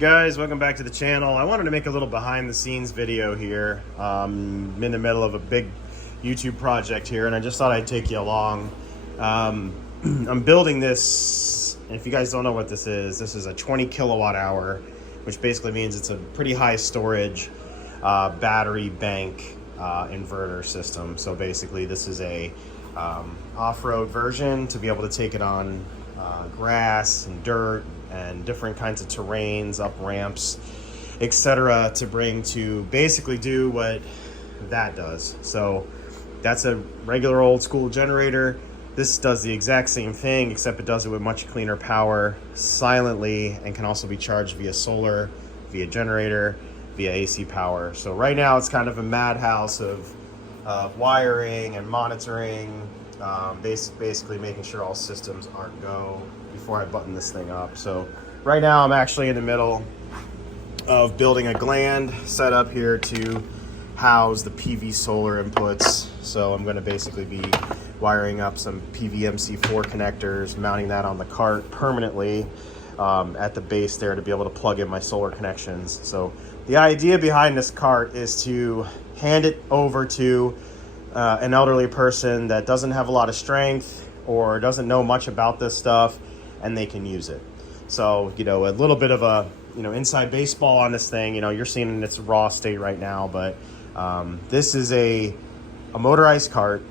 Guys, welcome back to the channel. I wanted to make a little behind the scenes video here. I'm in the middle of a big YouTube project here, and I just thought I'd take you along. I'm building this, and if you guys don't know what this is a 20 kilowatt hour, which basically means it's a pretty high storage battery bank inverter system. So basically this is a off-road version to be able to take it on grass and dirt and different kinds of terrains, up ramps, etc., to bring to basically do what that does. So that's a regular old school generator. This does the exact same thing, except it does it with much cleaner power, silently, and can also be charged via solar, via generator, via AC power. So right now it's kind of a madhouse of wiring and monitoring, basically making sure all systems are go before I button this thing up. So right now I'm actually in the middle of building a gland setup here to house the PV solar inputs. So I'm going to basically be wiring up some PVMC4 connectors, mounting that on the cart permanently at the base there to be able to plug in my solar connections. So the idea behind this cart is to hand it over to an elderly person that doesn't have a lot of strength or doesn't know much about this stuff, and they can use it. So, a little bit of a, inside baseball on this thing. You're seeing it in its raw state right now, but this is a motorized cart.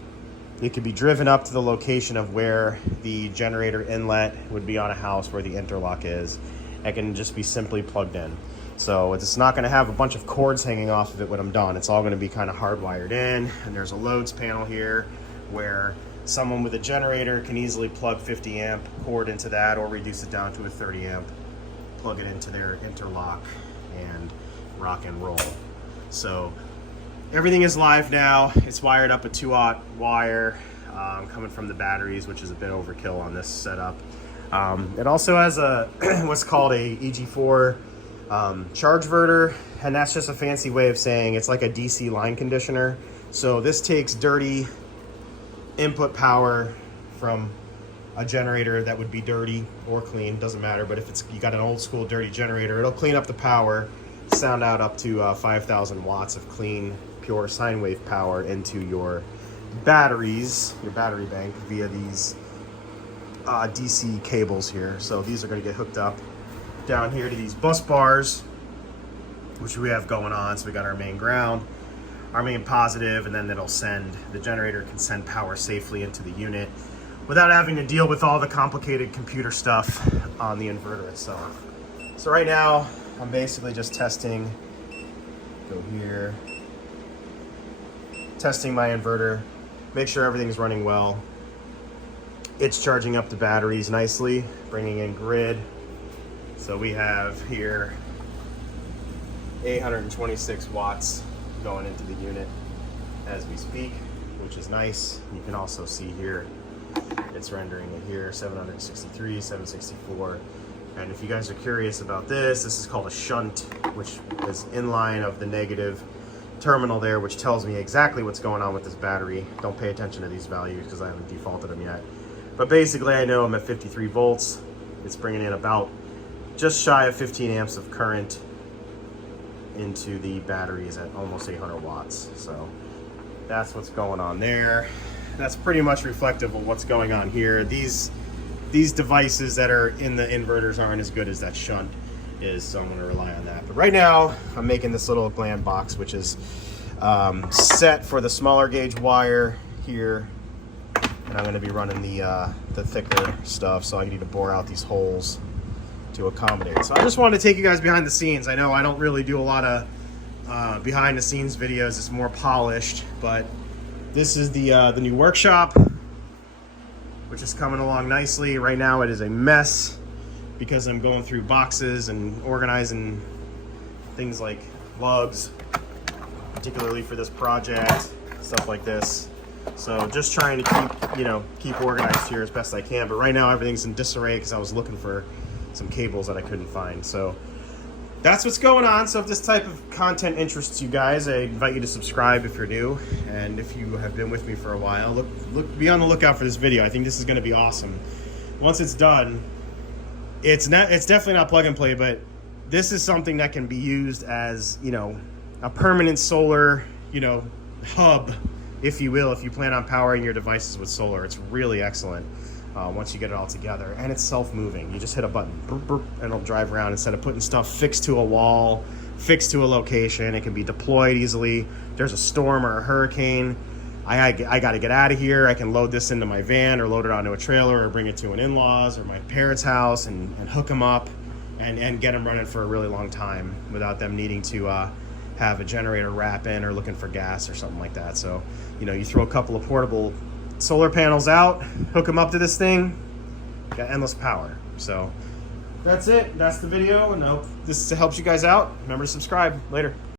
It could be driven up to the location of where the generator inlet would be on a house where the interlock is. It can just be simply plugged in. So it's not going to have a bunch of cords hanging off of it when I'm done. It's all going to be kind of hardwired in. And there's a loads panel here where someone with a generator can easily plug 50 amp cord into that, or reduce it down to a 30 amp, plug it into their interlock, and rock and roll. So everything is live now. It's wired up a 2-aught wire coming from the batteries, which is a bit overkill on this setup. It also has a what's called a EG4 charge verter, and that's just a fancy way of saying it's like a DC line conditioner. So this takes dirty input power from a generator that would be dirty or clean, doesn't matter, but if you got an old school dirty generator, it'll clean up the power, sound out up to 5,000 watts of clean pure sine wave power into your batteries, your battery bank, via these DC cables here. So these are going to get hooked up down here to these bus bars, which we have going on. So we got our main ground, our main positive, and then the generator can send power safely into the unit without having to deal with all the complicated computer stuff on the inverter itself. So right now I'm basically just testing, go here, testing my inverter, make sure everything's running well. It's charging up the batteries nicely, bringing in grid. So we have here 826 watts going into the unit as we speak, which is nice. You can also see here it's rendering it here 763, 764. And if you guys are curious about this is called a shunt, which is in line of the negative terminal there, which tells me exactly what's going on with this battery. Don't pay attention to these values because I haven't defaulted them yet. But basically I know I'm at 53 volts. It's bringing in about just shy of 15 amps of current into the batteries at almost 800 watts. So that's what's going on there. That's pretty much reflective of what's going on here. These devices that are in the inverters aren't as good as that shunt is, so I'm going to rely on that. But right now I'm making this little gland box, which is set for the smaller gauge wire here, and I'm going to be running the thicker stuff, so I need to bore out these holes to accommodate. So I just wanted to take you guys behind the scenes. I know I don't really do a lot of behind the scenes videos. It's more polished, but this is the new workshop, which is coming along nicely. Right now it is a mess because I'm going through boxes and organizing things like lugs, particularly for this project, stuff like this. So just trying to keep organized here as best I can. But right now everything's in disarray because I was looking for some cables that I couldn't find. So that's what's going on. So if this type of content interests you guys, I invite you to subscribe if you're new, and if you have been with me for a while, be on the lookout for this video. I think this is going to be awesome. Once it's done, it's definitely not plug and play, but this is something that can be used as, you know, a permanent solar, you know, hub, if you will, if you plan on powering your devices with solar. It's really excellent once you get it all together. And it's self-moving. You just hit a button, burp, burp, and it'll drive around instead of putting stuff fixed to a wall, fixed to a location. It can be deployed easily. There's a storm or a hurricane, I got to get out of here. I can load this into my van or load it onto a trailer or bring it to an in-laws or my parents' house and hook them up and get them running for a really long time without them needing to have a generator wrap in or looking for gas or something like that. So, you know, you throw a couple of portable solar panels out, hook them up to this thing, got endless power. So that's it. That's the video, and I hope this helps you guys out. Remember to subscribe. Later.